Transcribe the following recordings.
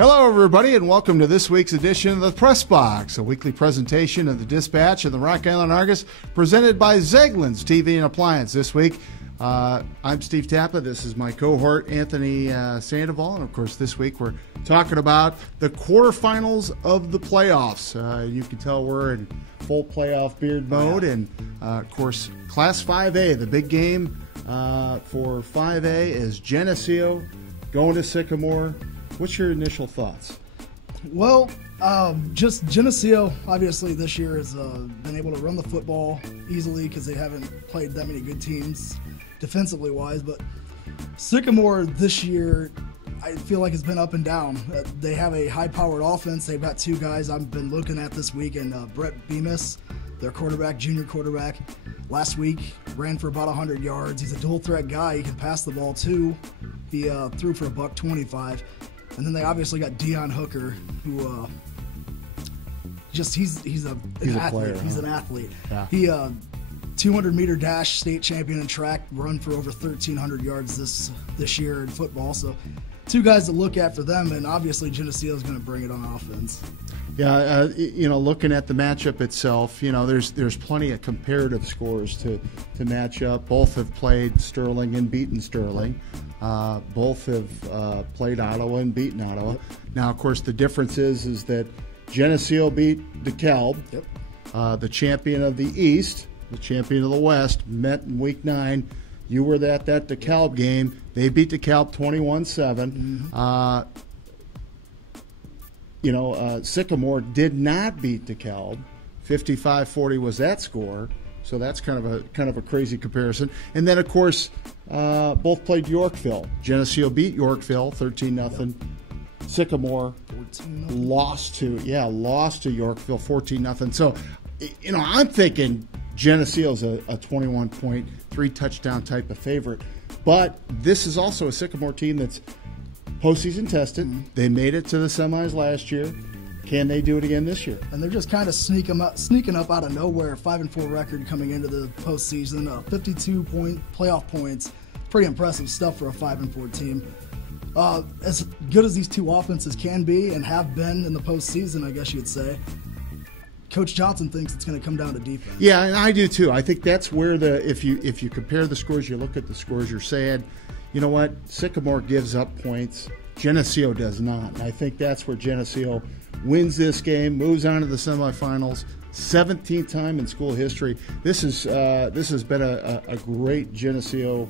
Hello, everybody, and welcome to this week's edition of the Press Box, a weekly presentation of the Dispatch and the Rock Island Argus, presented by Zeglin's TV and Appliance. This week, I'm Steve Tappa. This is my cohort, Anthony Sandoval, and of course, this week we're talking about the quarterfinals of the playoffs. You can tell we're in full playoff beard mode, and of course, Class 5A, the big game for 5A is Geneseo going to Sycamore. What's your initial thoughts? Well, just Geneseo, obviously, this year has been able to run the football easily because they haven't played that many good teams defensively wise. But Sycamore this year, I feel like it's been up and down. They have a high-powered offense. They've got two guys I've been looking at this week, and Brett Bemis, their quarterback, junior quarterback, last week ran for about 100 yards. He's a dual-threat guy. He can pass the ball, too. He threw for $125. And then they obviously got Dion Hooker, who he's an athlete. Player, he's an athlete. Yeah. He 200-meter dash state champion in track, run for over 1,300 yards this year in football. So two guys to look at for them, and obviously Geneseo is going to bring it on offense. Yeah, looking at the matchup itself, there's plenty of comparative scores to match up. Both have played Sterling and beaten Sterling. Both have played Ottawa and beaten Ottawa. Now, of course, the difference is that Geneseo beat DeKalb. Yep. The champion of the East, the champion of the West, met in Week 9. You were at that DeKalb game. They beat DeKalb 21-7. Mm-hmm. Sycamore did not beat DeKalb. 55-40 was that score. So that's kind of a crazy comparison. And then, of course, both played Yorkville. Geneseo beat Yorkville 13-0. Yep. Sycamore 14-0. lost to Yorkville 14-0. So, I'm thinking Geneseo's a 21-point, 3-touchdown type of favorite. But this is also a Sycamore team that's postseason tested. Mm-hmm. They made it to the semis last year. Can they do it again this year? And they're just kind of sneaking up out of nowhere. 5-4 record coming into the postseason. 52 playoff points. Pretty impressive stuff for a 5-4 team. As good as these two offenses can be and have been in the postseason, I guess you'd say, Coach Johnson thinks it's going to come down to defense. Yeah, and I do too. I think that's where if you compare the scores, you look at the scores, you're saying, you know what, Sycamore gives up points, Geneseo does not. And I think that's where Geneseo wins this game, moves on to the semifinals, 17th time in school history. This has been a great Geneseo,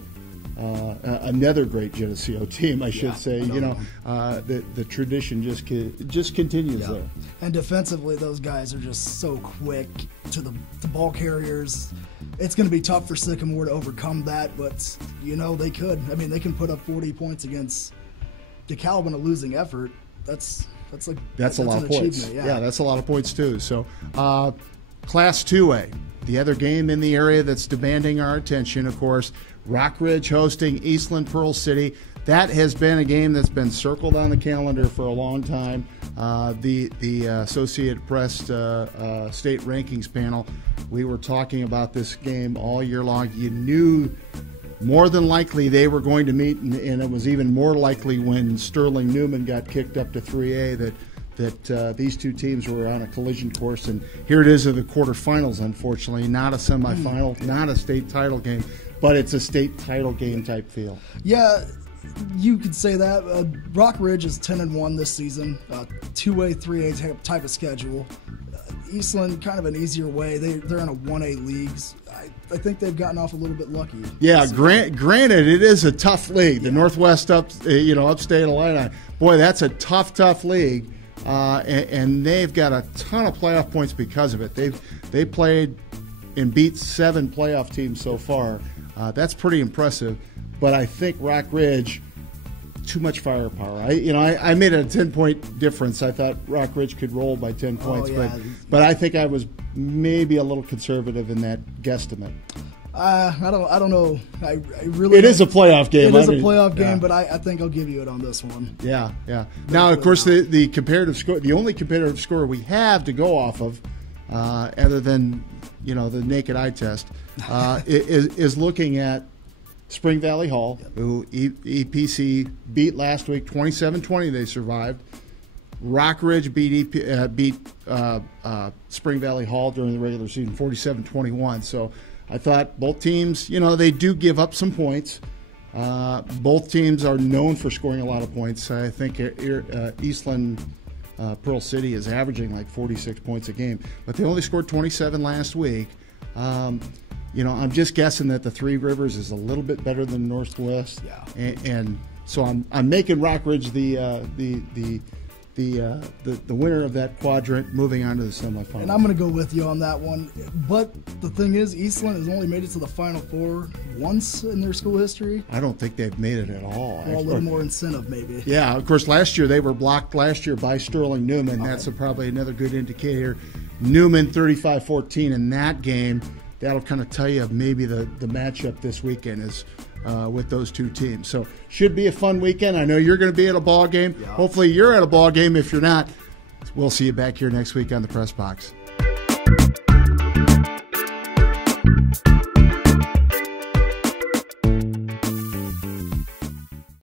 another great Geneseo team, I should say. The tradition just continues there. And defensively, those guys are just so quick to the ball carriers. It's going to be tough for Sycamore to overcome that, but they could. I mean, they can put up 40 points against DeKalb in a losing effort. That's a lot of points. Yeah, that's a lot of points too. So, Class 2A, the other game in the area that's demanding our attention, of course, Rockridge hosting Eastland-Pearl City. That has been a game that's been circled on the calendar for a long time. The Associated Press state rankings panel, we were talking about this game all year long. You knew more than likely they were going to meet, and it was even more likely when Sterling Newman got kicked up to 3A that these two teams were on a collision course. And here it is in the quarterfinals, unfortunately. Not a semifinal, not a state title game, but it's a state title game type feel. Yeah, you could say that. Rockridge is 10-1 this season, 2A, 3A type of schedule. Eastland, kind of an easier way. They're in a 1A leagues. I think they've gotten off a little bit lucky. Yeah, granted, it is a tough league. Yeah. The Northwest upstate Illini. Boy, that's a tough league, and they've got a ton of playoff points because of it. They played and beat 7 playoff teams so far. That's pretty impressive. But I think Rockridge, too much firepower. I made it a 10-point difference. I thought Rockridge could roll by 10 points, but I think I was maybe a little conservative in that guesstimate. I don't know. I really. It is a playoff game. It is a playoff game, but I think I'll give you it on this one. Yeah. Now, of course, the comparative score, the only comparative score we have to go off of, other than the naked eye test, is looking at Spring Valley Hall, who EPC beat last week 27-20. They survived. Rockridge beat Spring Valley Hall during the regular season 47-21. So I thought both teams, they do give up some points. Both teams are known for scoring a lot of points. I think Eastland-Pearl City is averaging like 46 points a game, but they only scored 27 last week. I'm just guessing that the Three Rivers is a little bit better than Northwest, and so I'm making Rockridge the winner of that quadrant, moving on to the semifinals. And I'm going to go with you on that one. But the thing is, Eastland has only made it to the Final Four once in their school history. I don't think they've made it at all. Well, a little more incentive, maybe. Yeah, of course, last year they were blocked by Sterling Newman. That's probably another good indicator. Newman 35-14 in that game. That'll kind of tell you maybe the matchup this weekend is with those two teams. So should be a fun weekend. I know you're going to be at a ball game. Yeah. Hopefully you're at a ball game. If you're not, we'll see you back here next week on the Press Box.